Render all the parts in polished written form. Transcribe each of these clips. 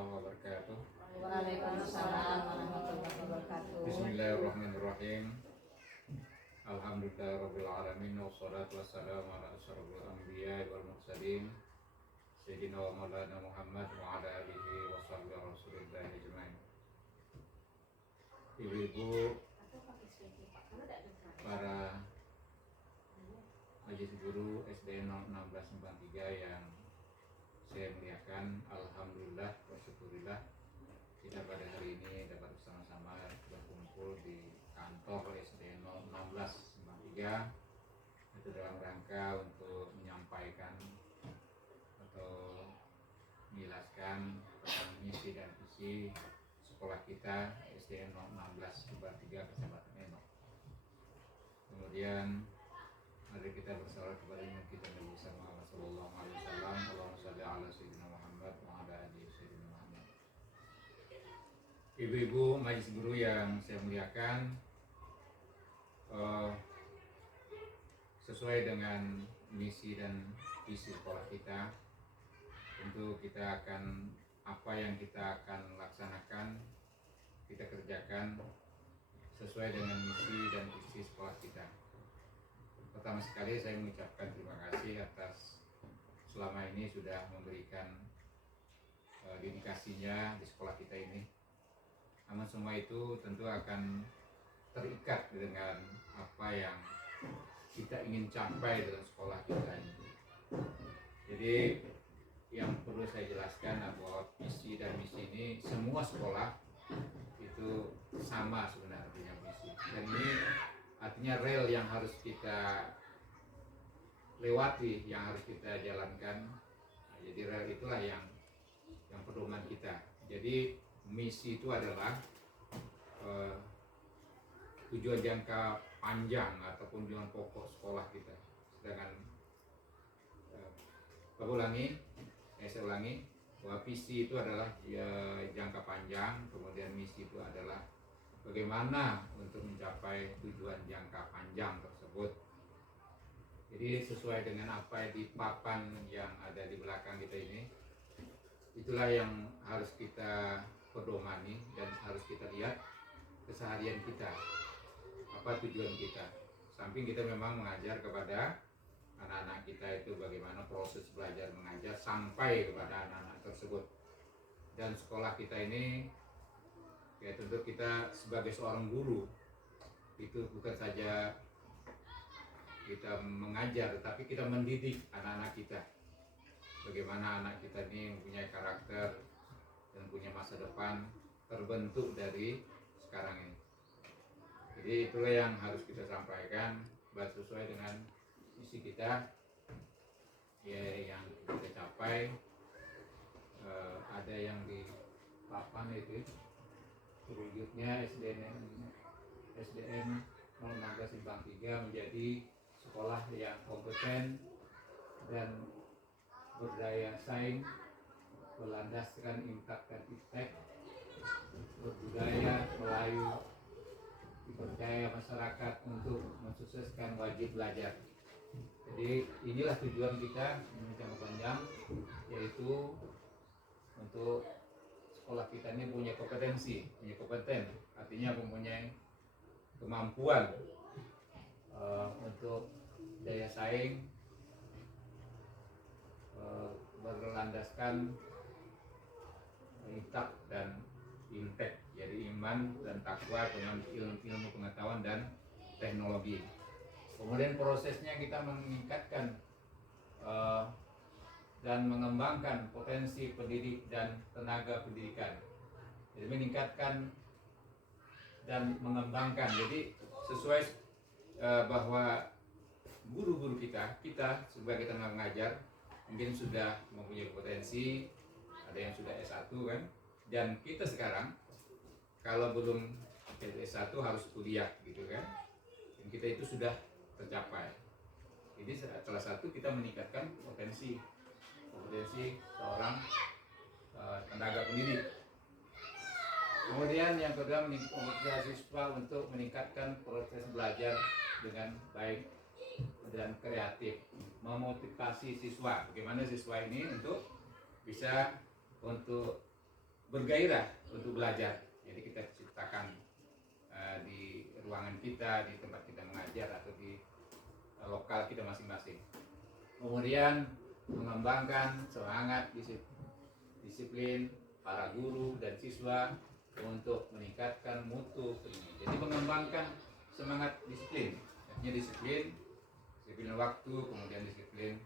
warahmatullahi wabarakatuh. Waalaikumsalam warahmatullahi wabarakatuh. Bismillahirrahmanirrahim. Alhamdulillahirabbil alamin wassalatu wassalamu ala asyrofil anbiya'i wal mursalin sayyidina wa maulana Muhammad wa ala alihi wa sahbihi rasulillahi ajmain. Ibu-ibu, para majelis guru SDN 1693 yang saya muliakan, alhamdulillah wa syukurillah kita pada hari ini dapat bersama-sama berkumpul di kantor SDN 1693 itu dalam rangka untuk menyampaikan atau menjelaskan tentang misi dan visi sekolah kita SDN 1693 Kecamatan Enok. Kemudian mari kita bersalawat kepada kita Nabi Muhammad sallallahu alaihi wasallam. Allahumma shalli ala sayyidina Muhammad wa ala ali sayyidina Muhammad. Ibu-ibu majelis guru yang saya muliakan, sesuai dengan misi dan visi sekolah kita, tentu kita akan apa yang kita akan laksanakan, kita kerjakan sesuai dengan misi dan visi sekolah kita. Pertama sekali saya mengucapkan terima kasih atas selama ini sudah memberikan dedikasinya di sekolah kita ini. Namun semua itu tentu akan terikat dengan apa yang kita ingin capai dalam sekolah kita ini. Jadi yang perlu saya jelaskan bahwa visi dan misi ini semua sekolah itu sama sebenarnya misi. Dan ini artinya rel yang harus kita lewati, yang harus kita jalankan. Jadi rel itulah yang pedoman kita. Jadi misi itu adalah tujuan jangka panjang ataupun tujuan pokok sekolah kita. Sedangkan saya ulangi bahwa visi itu adalah jangka panjang, kemudian misi itu adalah bagaimana untuk mencapai tujuan jangka panjang tersebut. Jadi sesuai dengan apa yang di papan yang ada di belakang kita ini, itulah yang harus kita pedomani dan harus kita lihat keseharian kita, apa tujuan kita. Samping kita memang mengajar kepada anak-anak kita itu bagaimana proses belajar mengajar sampai kepada anak-anak tersebut. Dan sekolah kita ini, ya tentu kita sebagai seorang guru itu bukan saja kita mengajar, tetapi kita mendidik anak-anak kita. Bagaimana anak kita ini mempunyai karakter dan punya masa depan terbentuk dari sekarang ini. Jadi itulah yang harus kita sampaikan, sesuai dengan misi kita ya, yang kita capai. Ada yang di papan itu wujudnya SDN 1693 menjadi sekolah yang kompeten dan berdaya saing, berlandaskan impact dan iptek, berbudaya Melayu, dipercaya masyarakat untuk mensukseskan wajib belajar. Jadi inilah tujuan kita jangka panjang, yaitu untuk sekolah kita ini punya kompeten, artinya mempunyai kemampuan untuk daya saing, berlandaskan itak dan impact, jadi iman dan takwa dengan ilmu pengetahuan dan teknologi. Kemudian prosesnya kita meningkatkan dan mengembangkan potensi pendidik dan tenaga pendidikan. Jadi meningkatkan dan mengembangkan. Jadi sesuai bahwa guru-guru kita sebagai tenaga mengajar mungkin sudah mempunyai potensi, ada yang sudah S1 kan, dan kita sekarang kalau belum S1 harus kuliah gitu kan, dan kita itu sudah tercapai. Jadi salah satu kita meningkatkan potensi seorang tenaga pendidik. Kemudian yang kedua, memotivasi siswa untuk meningkatkan proses belajar dengan baik dan kreatif. Memotivasi siswa, bagaimana siswa ini untuk bisa untuk bergairah untuk belajar. Jadi kita ciptakan di ruangan kita, di tempat kita mengajar atau di lokal kita masing-masing. Kemudian mengembangkan semangat disiplin para guru dan siswa untuk meningkatkan mutu. Jadi mengembangkan semangat disiplin, artinya disiplin waktu, kemudian disiplin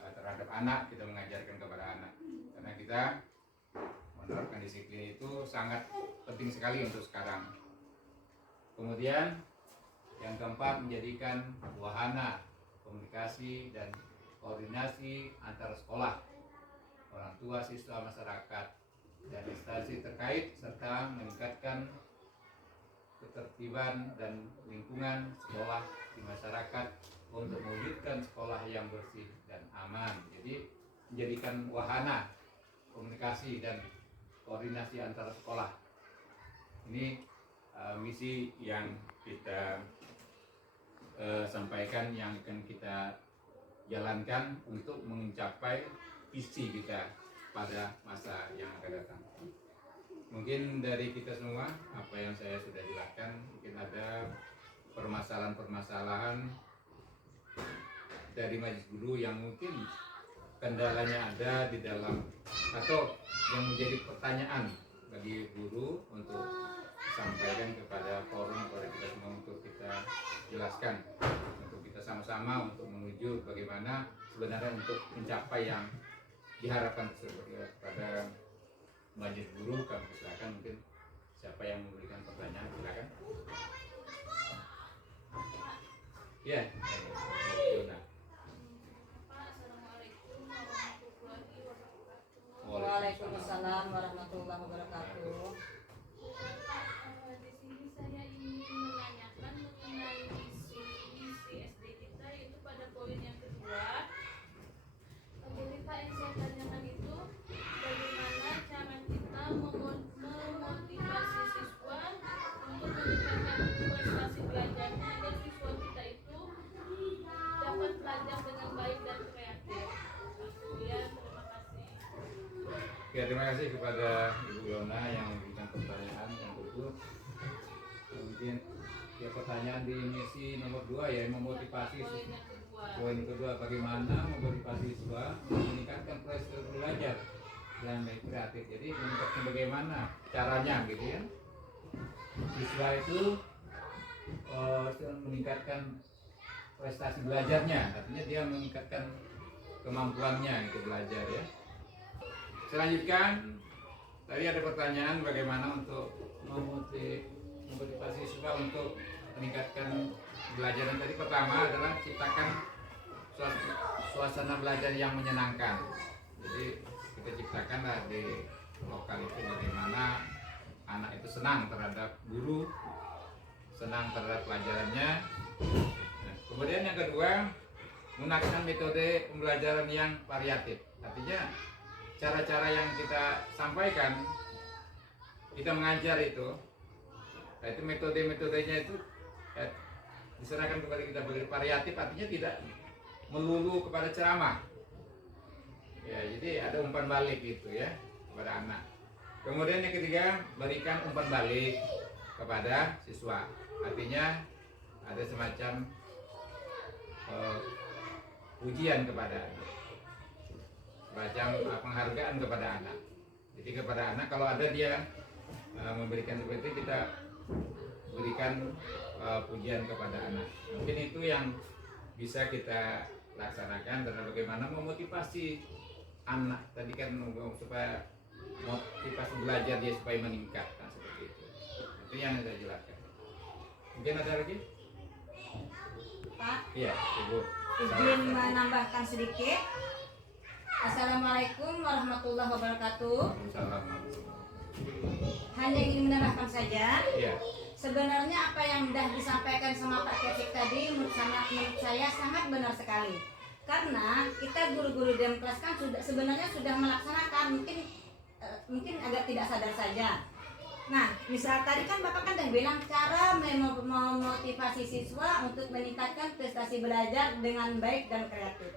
terhadap anak, kita mengajarkan kepada anak, karena kita menerapkan disiplin itu sangat penting sekali untuk sekarang. Kemudian yang keempat, menjadikan wahana komunikasi dan koordinasi antar sekolah, orang tua, siswa, masyarakat, dan instansi terkait, serta meningkatkan ketertiban dan lingkungan sekolah di masyarakat untuk mewujudkan sekolah yang bersih dan aman. Jadi menjadikan wahana komunikasi dan koordinasi antar sekolah. Ini misi yang kita sampaikan, yang akan kita jalankan untuk mencapai visi kita pada masa yang akan datang. Mungkin dari kita semua, apa yang saya sudah jelaskan, mungkin ada permasalahan-permasalahan dari majelis guru yang mungkin kendalanya ada di dalam, atau yang menjadi pertanyaan bagi guru untuk disampaikan kepada forum, kepada kita semua untuk kita jelaskan, untuk kita sama-sama untuk menuju bagaimana sebenarnya untuk mencapai yang diharapkan tersebut. Kepada majelis guru kami silakan, mungkin siapa yang memberikan pertanyaan silakan. Ya. Waalaikumsalam warahmatullahi wabarakatuh. Di sini saya ingin menanyakan mengenai misi SD kita, yaitu pada poin yang kedua. Jadi Pak, yang saya tanyakan itu bagaimana cara kita memotivasi siswa untuk meningkatkan prestasi belajarnya agar siswa kita itu dapat belajar dengan baik dan kreatif. Ya, terima kasih. Ya, terima kasih kepada Ibu Yona yang memberikan pertanyaan yang bagus. Mungkin ya, pertanyaan di misi nomor 2 ya, memotivasi Poin yang kedua. poin kedua, bagaimana memotivasi siswa meningkatkan prestasi belajar dan kreatif. Jadi meningkatkan bagaimana caranya gitu ya. Siswa itu meningkatkan prestasi belajarnya, artinya dia meningkatkan kemampuannya itu belajar ya. Selanjutkan, tadi ada pertanyaan bagaimana untuk memotivasi siswa untuk meningkatkan belajar. Dan tadi pertama adalah ciptakan suasana belajar yang menyenangkan. Jadi kita ciptakanlah di lokal itu bagaimana anak itu senang terhadap guru, senang terhadap pelajarannya. Nah, kemudian yang kedua, menggunakan metode pembelajaran yang variatif. Artinya cara-cara yang kita sampaikan, kita mengajar itu, nah itu metode-metodenya itu diserahkan kepada kita beri variatif, artinya tidak melulu kepada ceramah. Ya, jadi ada umpan balik gitu ya kepada anak. Kemudian yang ketiga, berikan umpan balik kepada siswa. Artinya ada semacam ujian kepada anak, semacam penghargaan kepada anak. Jadi kepada anak, kalau ada dia memberikan seperti itu, kita berikan pujian kepada anak. Mungkin itu yang bisa kita laksanakan, dan bagaimana memotivasi anak tadi kan, supaya motivasi belajar dia supaya meningkat, nah, seperti itu. Itu yang saya jelaskan. Mungkin ada lagi? Pak, Iya, Ibu. izin menambahkan sedikit. Assalamualaikum warahmatullahi wabarakatuh. Salam. Hanya ingin menambahkan saja. Iya. Sebenarnya apa yang sudah disampaikan sama Pak Kevik tadi menurut saya sangat benar sekali. Karena kita guru-guru dalam kelas kan sebenarnya sudah melaksanakan, mungkin agak tidak sadar saja. Nah, misal tadi kan Bapak kan udah bilang cara memotivasi siswa untuk meningkatkan prestasi belajar dengan baik dan kreatif.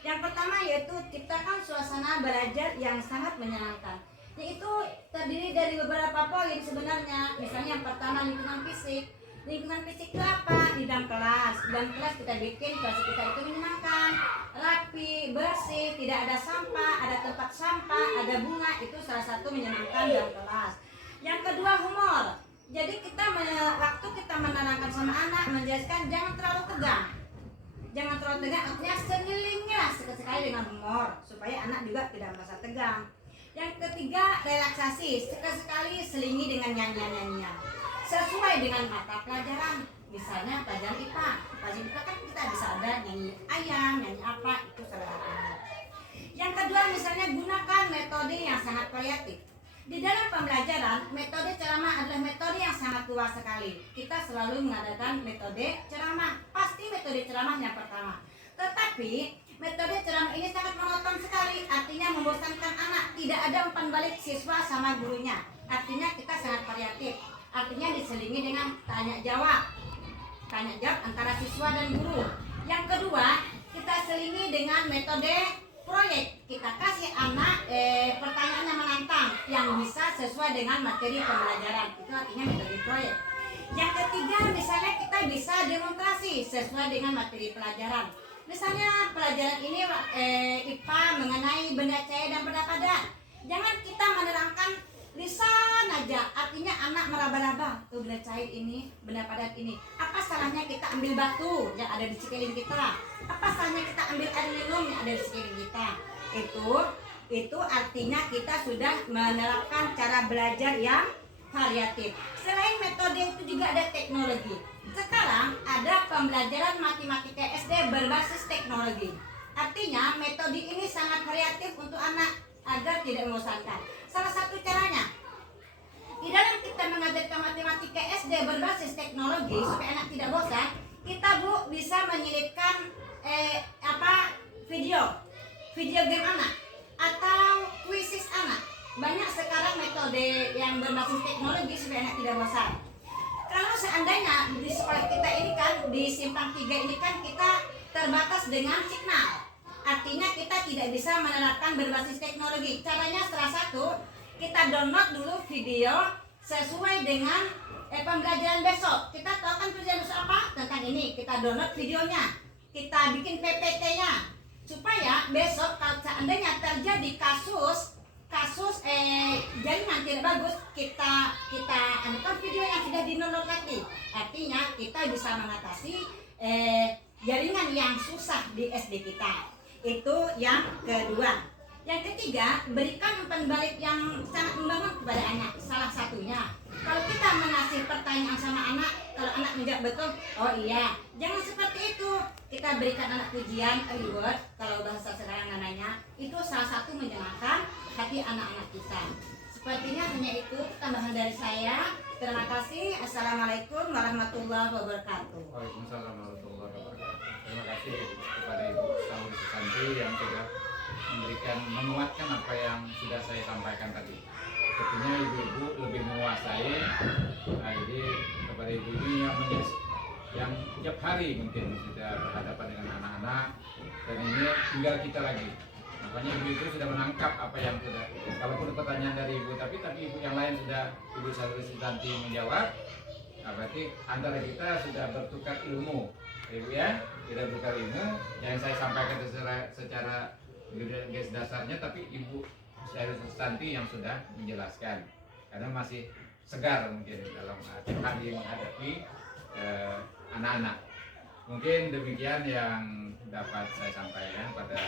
Yang pertama yaitu ciptakan suasana belajar yang sangat menyenangkan. Yaitu terdiri dari beberapa poin sebenarnya. Misalnya yang pertama lingkungan fisik. Lingkungan fisik itu apa? Di dalam kelas. Di dalam kelas kita bikin kelas kita itu menyenangkan, rapi, bersih, tidak ada sampah, ada tempat sampah, ada bunga. Itu salah satu menyenangkan dalam kelas. Yang kedua humor. Jadi waktu kita menerangkan sama anak, menjelaskan jangan terlalu tegang. Jangan terlalu tegang, artinya senyilingnya sekali-sekali dengan humor supaya anak juga tidak merasa tegang. Yang ketiga relaksasi, sekali-sekali selingi dengan nyanyian-nyanyian sesuai dengan mata pelajaran. Misalnya pelajaran IPA, pelajaran IPA kan kita bisa ada nyanyi ayam, nyanyi apa, itu salah satunya. Yang kedua misalnya gunakan metode yang sangat variatif. Di dalam pembelajaran, metode ceramah adalah metode yang sangat luas sekali. Kita selalu mengadakan metode ceramah, pasti metode ceramah yang pertama. Tetapi metode ceramah ini sangat monoton sekali, artinya membosankan anak. Tidak ada umpan balik siswa sama gurunya. Artinya kita sangat variatif. Artinya diselingi dengan tanya jawab antara siswa dan guru. Yang kedua, kita selingi dengan metode proyek. Kita kasih anak pertanyaan yang menantang yang bisa sesuai dengan materi pembelajaran. Itu artinya metode proyek. Yang ketiga, misalnya kita bisa demonstrasi sesuai dengan materi pelajaran. Misalnya pelajaran ini IPA mengenai benda cair dan benda padat. Jangan kita menerangkan lisan aja, artinya anak meraba-raba tuh benda cair ini, benda padat ini. Apa salahnya kita ambil batu yang ada di sekeliling kita? Apa salahnya kita ambil air minum yang ada di sekeliling kita? Itu artinya kita sudah menerapkan cara belajar yang variatif. Selain metode itu juga ada teknologi. Sekarang ada pembelajaran matematika SD berbasis teknologi. Artinya metode ini sangat variatif untuk anak agar tidak membosankan. Salah satu caranya, di dalam kita mengajarkan matematika SD berbasis teknologi supaya anak tidak bosan, kita bisa menyelipkan video game anak atau kuisis anak. Banyak sekarang metode yang berbasis teknologi supaya anak tidak bosan. Kalau seandainya di sekolah kita ini kan, di Simpang 3 ini kan kita terbatas dengan signal. Artinya kita tidak bisa menerapkan berbasis teknologi. Caranya salah satu, kita download dulu video sesuai dengan pembelajaran besok. Kita tahu kan pembelajaran besok apa? Tentang ini. Kita download videonya. Kita bikin PPT-nya. Supaya besok kalau seandainya terjadi kasus jaringan tidak bagus, kita anukan video yang sudah di-download lagi. Artinya kita bisa mengatasi jaringan yang susah di SD kita. Itu yang kedua. Yang ketiga, berikan umpan balik yang sangat membangun kepada anak. Salah satunya, kalau kita mengasih pertanyaan sama anak, kalau anak menjawab betul, oh iya. Jangan seperti itu. Kita berikan anak pujian, reward, kalau bahasa sekarang namanya. Itu salah satu menyenangkan hati anak-anak kita. Sepertinya hanya itu tambahan dari saya. Terima kasih. Assalamualaikum warahmatullahi wabarakatuh. Waalaikumsalam warahmatullahi wabarakatuh. Terima kasih kepada Ibu Sauri Susanti yang sudah menguatkan apa yang sudah saya sampaikan tadi. Sepertinya ibu-ibu lebih menguasai. Nah, jadi kepada ibu ini yang tiap hari mungkin sudah berhadapan dengan anak-anak, dan ini tinggal kita lagi. Makanya ibu-ibu sudah menangkap apa yang sudah. Kalaupun pertanyaan dari ibu, tapi ibu yang lain sudah Ibu Sauri Susanti menjawab. Nah, berarti antara kita sudah bertukar ilmu, ibu ya. Kita bertukar ilmu yang saya sampaikan secara garis dasarnya, tapi Ibu Sauri Susanti yang sudah menjelaskan, karena masih segar mungkin dalam tiap hari menghadapi anak-anak. Mungkin demikian yang dapat saya sampaikan pada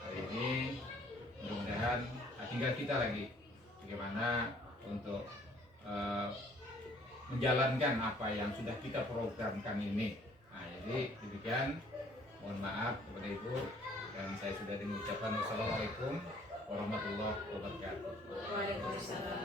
hari ini. Mudah-mudahan tinggal kita lagi bagaimana untuk menjalankan apa yang sudah kita programkan ini. Nah, jadi demikian. Mohon maaf kepada Ibu, dan saya sudah mengucapkan wassalamualaikum warahmatullahi wabarakatuh. Waalaikumsalam.